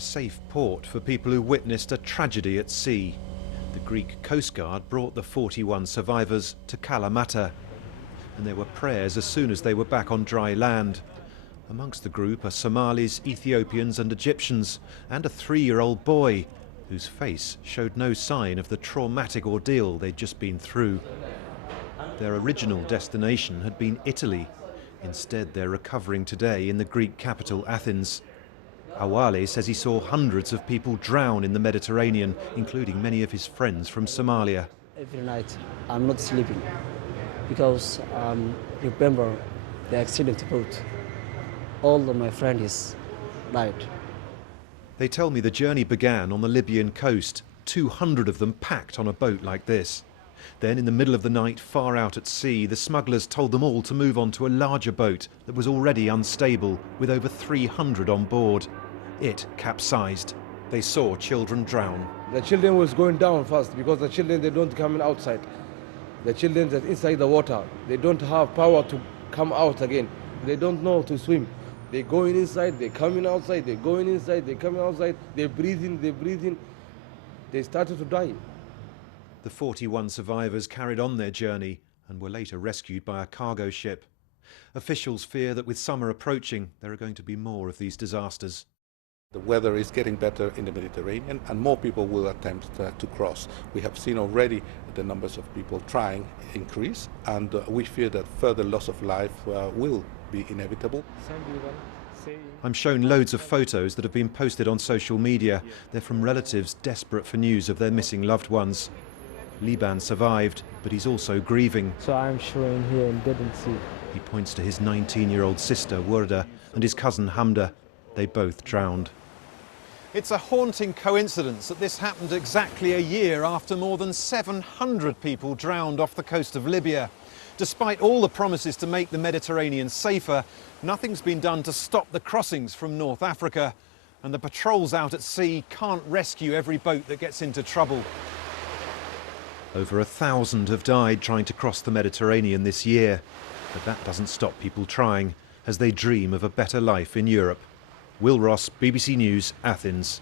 a safe port for people who witnessed a tragedy at sea. The Greek Coast Guard brought the 41 survivors to Kalamata, and there were prayers as soon as they were back on dry land. Amongst the group are Somalis, Ethiopians and Egyptians, and a 3-year-old boy whose face showed no sign of the traumatic ordeal they'd just been through. Their original destination had been Italy. Instead, they're recovering today in the Greek capital, Athens. Awale says he saw hundreds of people drown in the Mediterranean, including many of his friends from Somalia. Every night I'm not sleeping because remember the accident boat. All of my friends died. They tell me the journey began on the Libyan coast, 200 of them packed on a boat like this. Then in the middle of the night, far out at sea, the smugglers told them all to move on to a larger boat that was already unstable, with over 300 on board. It capsized. They saw children drown. The children was going down fast because the children, they don't come outside. The children that inside the water, they don't have power to come out again. They don't know to swim. They're going inside, they're coming outside, they're going inside, they're coming outside, they're breathing, they started to die. The 41 survivors carried on their journey and were later rescued by a cargo ship. Officials fear that with summer approaching, there are going to be more of these disasters. The weather is getting better in the Mediterranean and more people will attempt to cross. We have seen already the numbers of people trying increase, and we fear that further loss of life will be inevitable. I'm shown loads of photos that have been posted on social media. They're from relatives desperate for news of their missing loved ones. Liban survived, but he's also grieving. So I'm showing here and didn't see. He points to his 19-year-old sister, Wurda, and his cousin, Hamda. They both drowned. It's a haunting coincidence that this happened exactly a year after more than 700 people drowned off the coast of Libya. Despite all the promises to make the Mediterranean safer, nothing's been done to stop the crossings from North Africa, and the patrols out at sea can't rescue every boat that gets into trouble. Over 1,000 have died trying to cross the Mediterranean this year, but that doesn't stop people trying as they dream of a better life in Europe. Will Ross, BBC News, Athens.